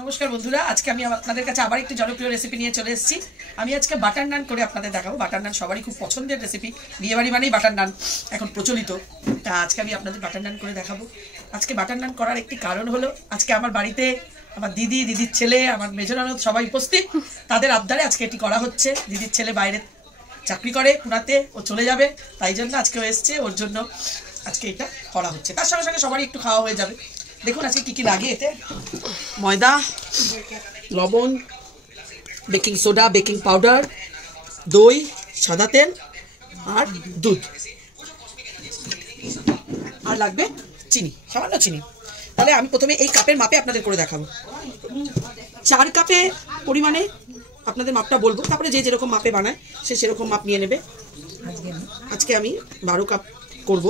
নমস্কার বন্ধুরা, আজকে আমি আপনাদের কাছে আবার একটি জনপ্রিয় রেসিপি নিয়ে চলে এসেছি। আমি আজকে বাটার নান করে আপনাদের দেখাবো। বাটার নান সবারই খুব পছন্দের রেসিপি, বিয়েবাড়ি মানেই বাটার নান এখন প্রচলিত। তা আজকে আমি আপনাদের বাটার নান করে দেখাবো। আজকে বাটার নান করার একটি কারণ হলো, আজকে আমার বাড়িতে আমার দিদির ছেলে, আমার মেজো ননদ সবাই উপস্থিত। তাদের আবদারে আজকে এটি করা হচ্ছে। দিদির ছেলে বাইরে চাকরি করে পুনাতে, ও চলে যাবে, তাই জন্য আজকেও এসছে, ওর জন্য আজকে এটা করা হচ্ছে। তার সঙ্গে সঙ্গে সবারই একটু খাওয়া হয়ে যাবে। দেখুন আজকে কী কী লাগে এতে: ময়দা, লবণ, বেকিং সোডা, বেকিং পাউডার, দই, সাদা তেল আর দুধ, আর লাগবে চিনি, সামান্য চিনি। তাহলে আমি প্রথমে এই কাপের মাপে আপনাদের করে দেখাবো। 4 কাপে পরিমাণে আপনাদের মাপটা বলবো, তারপরে যে যেরকম মাপে বানায় সে সেরকম মাপ নিয়ে নেবে। আজকে আমি 12 কাপ করব,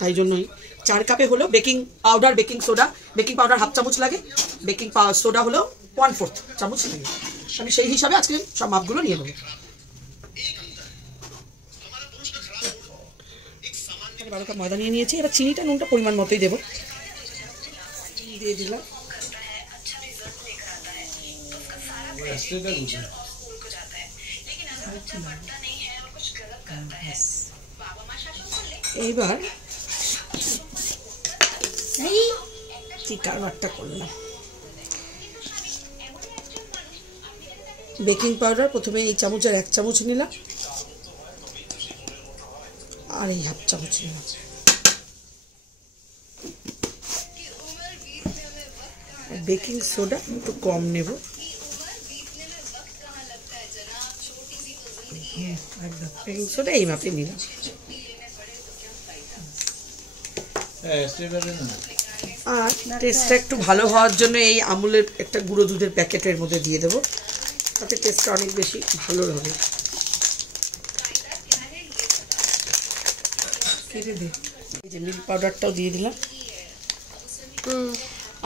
তাই জন্যই 4 কাপে হলো baking powder, baking soda. Baking powder 1/2 চামচ লাগে, বেকিং সোডা হলো 1/4 চামচ লাগে। আমি সেই হিসাবে আজকে সব মাপগুলো নিয়ে নেব। 12 কাপ ময়দা নিয়ে নিয়েছি। এবার চিনিটা নুনটা পরিমাণ মতোই দেবো, দিয়ে দিলাম। এইবার কি কারবারটা করলাম, বেকিং পাউডার প্রথমে এই চামচের 1 চামচ নিলাম, আর এই 1/2 চামচ নিলাম। বেকিং সোডা একটু কম নেব, একদম বেকিং সোডা এই মাপে নিলাম। আর টেস্টটা একটু ভালো হওয়ার জন্য এই আমুলের একটা গুঁড়ো দুধের প্যাকেটের মধ্যে দিয়ে দেবো, তাতে টেস্টটা অনেক বেশি ভালো হবে। এই যে মিল্ক পাউডারটাও দিয়ে দিলাম।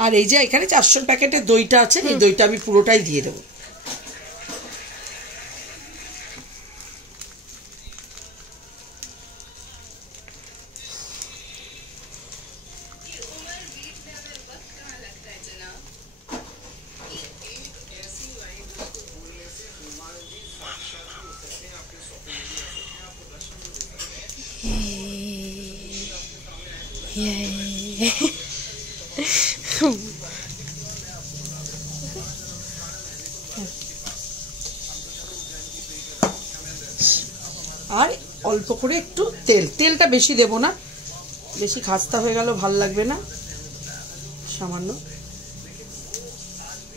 আর এই যে এখানে 400 প্যাকেটের দইটা আছে, এই দইটা আমি পুরোটাই দিয়ে দেবো। আর অল্প করে একটু তেলটা বেশি দেব না, বেশি খাস্তা হয়ে গেল ভাল লাগবে না, সামান্য।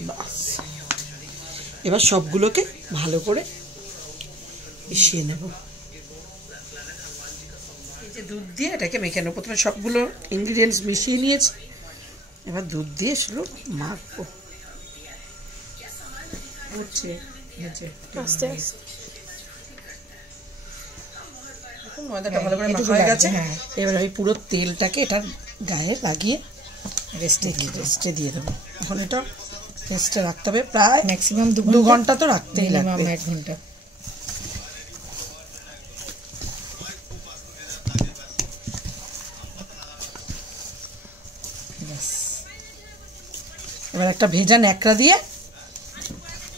বাস, এবার সবগুলোকে ভালো করে মিশিয়ে নেব। এই যে দুধ দিয়ে এটাকে মেখে নেব। প্রথমে সবগুলো ইনগ্রিডিয়েন্টস মিশিয়ে নিয়েছি, এবার দুধ দিয়ে শুধু মাখবো। হচ্ছে আস্তে আস্তে ময়দাটা ভালো করে মাখা হয়ে গেছে। এবার আমি পুরো তেলটাকে এটার গায়ে লাগিয়ে রেস্টে দিয়ে দেবো। এখন এটা রেস্টে রাখতে হবে প্রায় ম্যাক্সিমাম 2 ঘন্টা তো রাখতেই লাগবে, 1 ঘন্টা। এবার একটা ভেজা ন্যাকড়া দিয়ে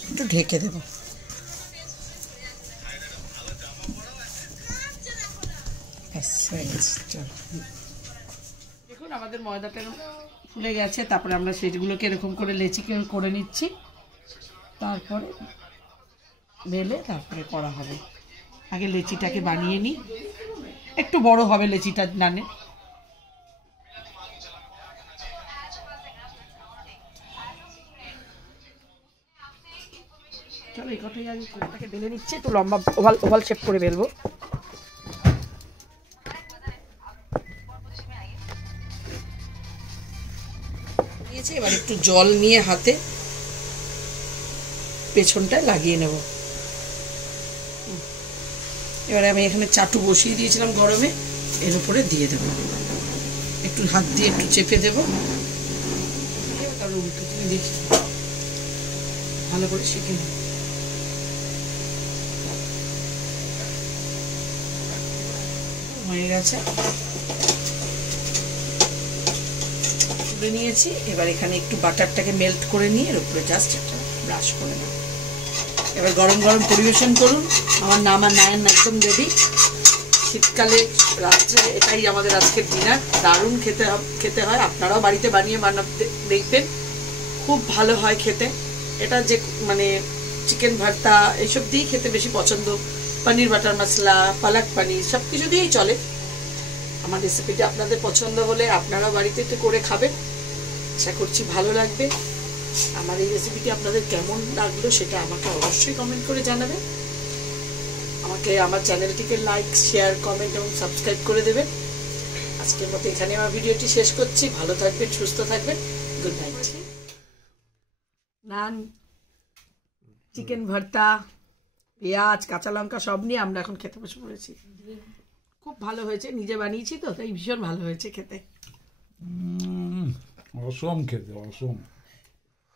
একটু ঢেকে দেবো। দেখুন আমাদের ময়দাটা ফুলে গেছে। তারপরে আমরা সেগুলোকে এরকম করে লেচি করে নিচ্ছি, তারপরে বেলে তারপরে করা হবে। আগে লেচিটাকে বানিয়ে নিই, একটু বড় হবে লেচিটা নানে। চলো এই কথাই আমি পুরোটাকে বেলে নিচ্ছি, একটু লম্বা ওভাল শেপ করে বেলবো। এবার একটু জল নিয়ে হাতে পেছনটা লাগিয়ে নেব। এবারে আমি এখানে চাটু বসিয়ে দিয়েছিলাম গরমে, এর উপরে দিয়ে দেব। একটু হাত দিয়ে একটু চেপে দেবো, দেখি ভালো করে শিখে নেব। হয়ে গেছে। তুলে নিয়েছি। এবার এখানে একটু বাটারটাকে মেল্ট করে নিয়ে এর উপরে জাস্ট একটা ব্রাশ করে নেব। এবার গরম গরম পরিবেশন করুন। আমার নান একদম রেডি। শীতকালে রাত্রে এটাই আমাদের আজকের ডিনার। দারুণ খেতে হয়। আপনারাও বাড়িতে বানিয়ে বানাতে দেখবেন, খুব ভালো হয় খেতে। এটা যে মানে চিকেন ভর্তা এইসব দিয়েই খেতে বেশি পছন্দ, পনির বাটার মশলা, পালক পনির সব কিছু দিয়েই চলে। আমার রেসিপিটা আপনাদের পছন্দ হলে আপনারাও বাড়িতে একটু করে খাবেন, আশা করছি ভালো লাগবে। আমার এই রেসিপিটি আপনাদের কেমন লাগলো সেটা আমাকে অবশ্যই কমেন্ট করে জানাবেন। আমাকে আমার চ্যানেলটিকে লাইক, শেয়ার, কমেন্ট এবং সাবস্ক্রাইব করে দেবেন। আজকের মতো এখানে আমার ভিডিওটি শেষ করছি। ভালো থাকবেন, সুস্থ থাকবেন। Good night. নান, চিকেন ভর্তা, পেঁয়াজ, কাঁচা লঙ্কা সব নিয়ে আমরা এখন খেতে বসে পড়েছি। খুব ভালো হয়েছে, নিজে বানিয়েছি তো তাই ভীষণ ভালো হয়েছে খেতে। অসম খেতে, অসম,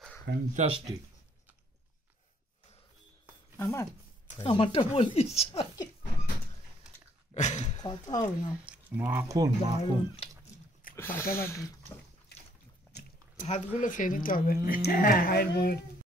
ফ্যান্টাস্টিক। আমারটা বলিস কথা হবে না। মাখন মাখন, ফাটাফাটি। হাতগুলো খেয়ে নিতে হবে। মায়ের বউয়ের